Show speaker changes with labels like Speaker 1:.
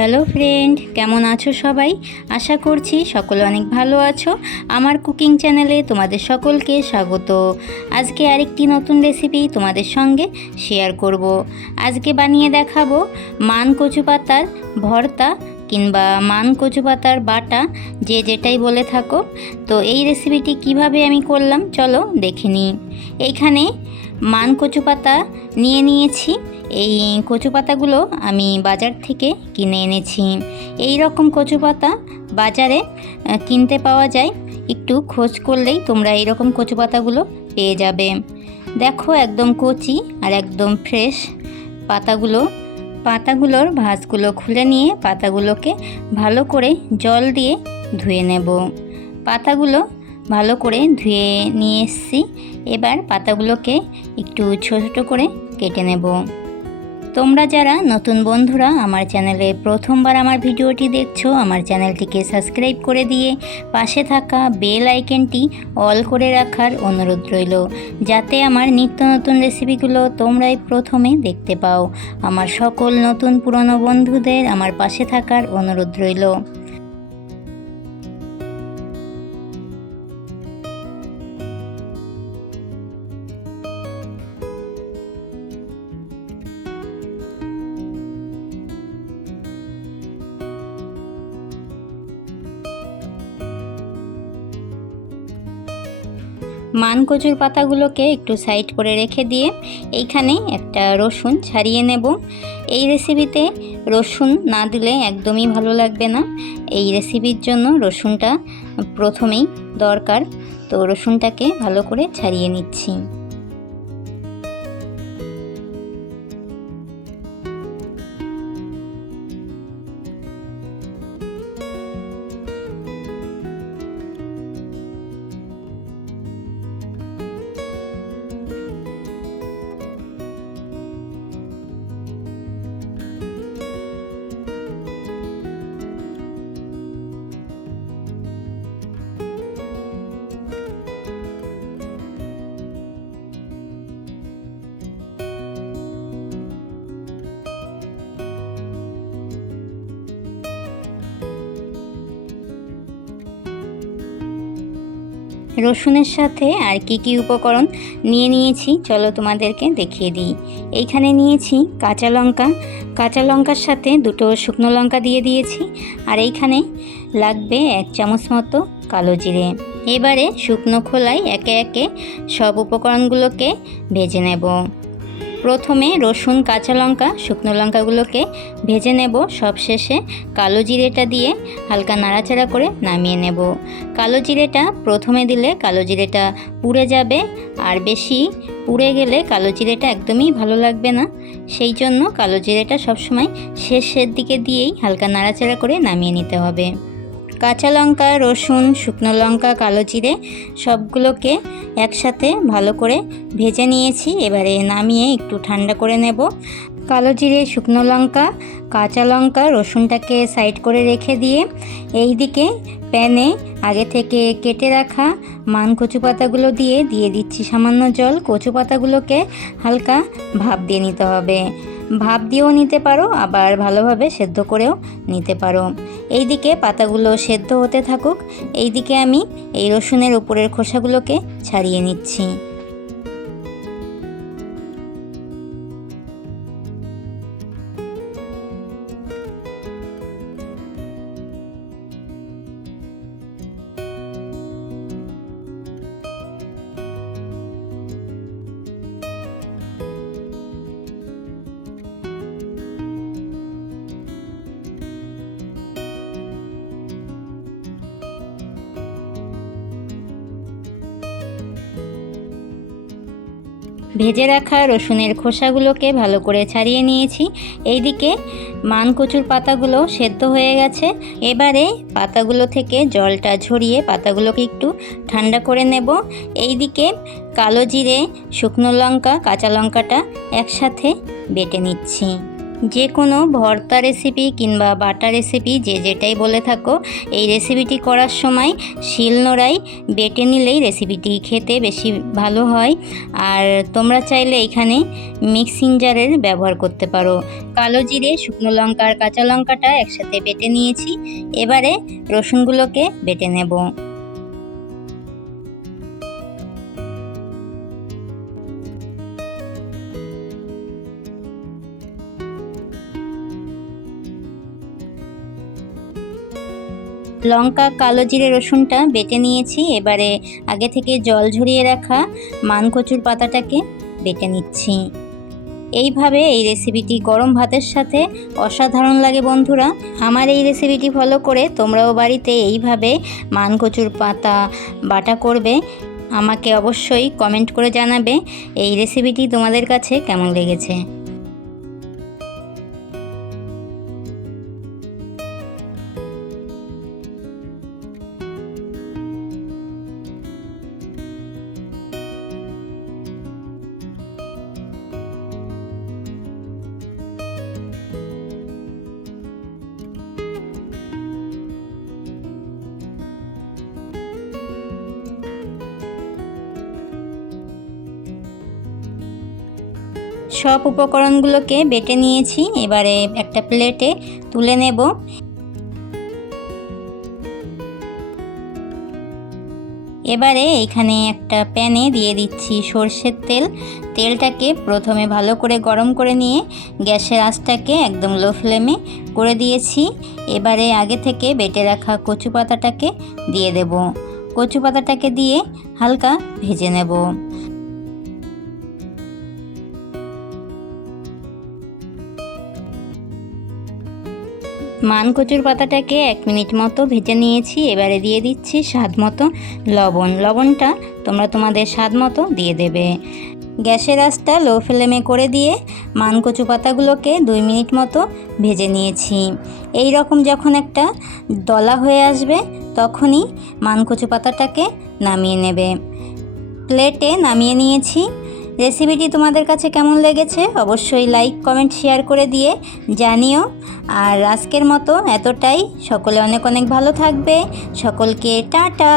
Speaker 1: Hello friend, কেমন আছো সবাই? আশা করছি সকলে অনেক ভালো আছো। আমার কুকিং চ্যানেলে তোমাদের সকলকে স্বাগত। আজকে আরেকটি নতুন রেসিপি তোমাদের সঙ্গে শেয়ার করব। আজকে বানিয়ে দেখাবো মান কচু পাতার ভর্তা কিংবা মান কচু পাতার বাটা, যে যেটাই বলে থাকো তো এই রেসিপিটি কীভাবে আমি করলাম, চলো দেখে নিই। এইখানে মান কচু পাতা নিয়ে নিয়েছি। এই কচু পাতাগুলো আমি বাজার থেকে কিনে এনেছি। এই রকম কচু পাতা বাজারে কিনতে পাওয়া যায়। একটু খোঁজ করলেই তোমরা এই রকম কচু পাতাগুলো পেয়ে যাবে। দেখো, একদম কচি আর একদম ফ্রেশ পাতাগুলো পাতাগুলোর ভাঁজগুলো খুলে নিয়ে পাতাগুলোকে ভালো করে জল দিয়ে ধুয়ে নেব। পাতাগুলো ভালো করে ধুয়ে নিয়ে এসছি। এবার পাতাগুলোকে একটু ছোটো ছোটো করে কেটে নেব। তোমরা যারা নতুন বন্ধুরা, আমার চ্যানেলে প্রথমবার আমার ভিডিওটি দেখছ, আমার চ্যানেলটিকে সাবস্ক্রাইব করে দিয়ে পাশে থাকা বেল আইকনটি অল করে রাখার অনুরোধ রইল, যাতে আমার নিত্য নতুন রেসিপিগুলো তোমরাই প্রথমে দেখতে পাও। আমার সকল নতুন পুরনো বন্ধুদের আমার পাশে থাকার অনুরোধ রইল। মান কচুর পাতাগুলোকে একটু সাইড করে রেখে দিয়ে এইখানে একটা রসুন ছাড়িয়ে নেব। এই রেসিপিতে রসুন না দিলে একদমই ভালো লাগবে না। এই রেসিপির জন্য রসুনটা প্রথমেই দরকার। তো রসুনটাকে ভালো করে ছাড়িয়ে নিচ্ছি। রসুনের সাথে আর কি কি উপকরণ নিয়ে নিয়েছি, চলো তোমাদেরকে দেখিয়ে দিই। এইখানে নিয়েছি কাঁচা লঙ্কা। কাঁচা লঙ্কার সাথে দুটো শুকনো লঙ্কা দিয়ে দিয়েছি, আর এইখানে লাগবে এক চামচ মতো কালো জিরে। এবারে শুকনো খোলায় একে একে সব উপকরণগুলোকে ভেজে নেব। প্রথমে রসুন, কাঁচা লঙ্কা, শুকনো লঙ্কাগুলোকে ভেজে নেব। সবশেষে কালো জিরেটা দিয়ে হালকা নাড়াচাড়া করে নামিয়ে নেব। কালো জিরেটা প্রথমে দিলে কালো জিরেটা পুড়ে যাবে। আর বেশি পুড়ে গেলে কালো জিরেটা একদমই ভালো লাগবে না। সেই জন্য কালো জিরেটা সবসময় শেষের দিকে দিয়েই হালকা নাড়াচাড়া করে নামিয়ে নিতে হবে। কাঁচা লঙ্কা, রসুন, শুকনো লঙ্কা, কালো জিরে সবগুলোকে একসাথে ভালো করে ভেজে নিয়েছি। এবারে নামিয়ে একটু ঠান্ডা করে নেব। কালো জিরে, শুকনো লঙ্কা, কাঁচা লঙ্কা, রসুনটাকে সাইড করে রেখে দিয়ে এই দিকে প্যানে আগে থেকে কেটে রাখা মান কচু পাতাগুলো দিয়ে দিয়ে দিচ্ছি সামান্য জল। কচু পাতাগুলোকে হালকা ভাপ দিয়ে নিতে হবে। ভাপ দিয়েও নিতে পারো, আবার ভালোভাবে সেদ্ধ করেও নিতে পারো। এইদিকে পাতাগুলো সেদ্ধ হতে থাকুক। এইদিকে আমি এই রসুনের উপরের খোসাগুলোকে ছাড়িয়ে নিচ্ছি। ভেজে রাখা রসুনের খোসাগুলোকে ভালো করে ছাড়িয়ে নিয়েছি। এইদিকে মান কচুর পাতাগুলো সেদ্ধ হয়ে গেছে। এবারে পাতাগুলো থেকে জলটা ঝরিয়ে পাতাগুলোকে একটু ঠান্ডা করে নেব। এইদিকে কালো জিরে, শুকনো লঙ্কা, কাঁচা লঙ্কাটা একসাথে বেটে নিচ্ছি। যে কোনো ভর্তা রেসিপি কিংবা বাটা রেসিপি যে যেটাই বলে থাকো, এই রেসিপিটি করার সময় শিলনোড়ায় বেটে নিলেই রেসিপিটি খেতে বেশি ভালো হয়। আর তোমরা চাইলে এখানে মিক্সিং জারের ব্যবহার করতে পারো। কালো জিরে, শুকনো লঙ্কা আর কাঁচা লঙ্কাটা একসাথে বেটে নিয়েছি। এবারে রসুনগুলোকে বেটে নেব। লঙ্কা, কালো জিরে, রসুনটা বেটে নিয়েছি। এবারে আগে থেকে জল ঝরিয়ে রাখা মানকচুর পাতাটাকে বেটে নিচ্ছি। এইভাবে এই রেসিপিটি গরম ভাতের সাথে অসাধারণ লাগে বন্ধুরা। আমার এই রেসিপিটি ফলো করে তোমরাও বাড়িতে এইভাবে মানকচুর পাতা বাটা করবে। আমাকে অবশ্যই কমেন্ট করে জানাবে এই রেসিপিটি তোমাদের কাছে কেমন লেগেছে। সব উপকরণগুলোকে বেটে নিয়েছি। এবারে একটা প্লেটে তুলে নেব। এবারে এখানে একটা প্যানে দিয়ে দিচ্ছি সর্ষের তেল। তেলটাকে প্রথমে ভালো করে গরম করে নিয়ে গ্যাসের আঁচটাকে একদম লো ফ্লেমে করে দিয়েছি। এবারে আগে থেকে বেটে রাখা কচু পাতাটাকে দিয়ে দেব। কচু পাতাটাকে দিয়ে হালকা ভেজে নেব। মান কচুর পাতাটাকে এক মিনিট মতো ভেজে নিয়েছি, এবারে দিয়ে দিচ্ছি স্বাদ মতো লবণ। লবণটা তোমরা তোমাদের স্বাদ মতো দিয়ে দেবে। গ্যাসের আঁচটা লো ফ্লেমে করে দিয়ে মান কচু পাতাগুলোকে দুই মিনিট মতো ভেজে নিয়েছি। এই রকম যখন একটা দলা হয়ে আসবে, তখনই মান কচু পাতাটাকে নামিয়ে নেবে। প্লেটে নামিয়ে নিয়েছি রেসিপিটি তোমাদের কাছে কেমন লেগেছে অবশ্যই লাইক, কমেন্ট, শেয়ার করে দিয়ে জানিও। আর আজকের মতো এতটাই। সকলে অনেক অনেক ভালো থাকবে। সকলকে টাটা।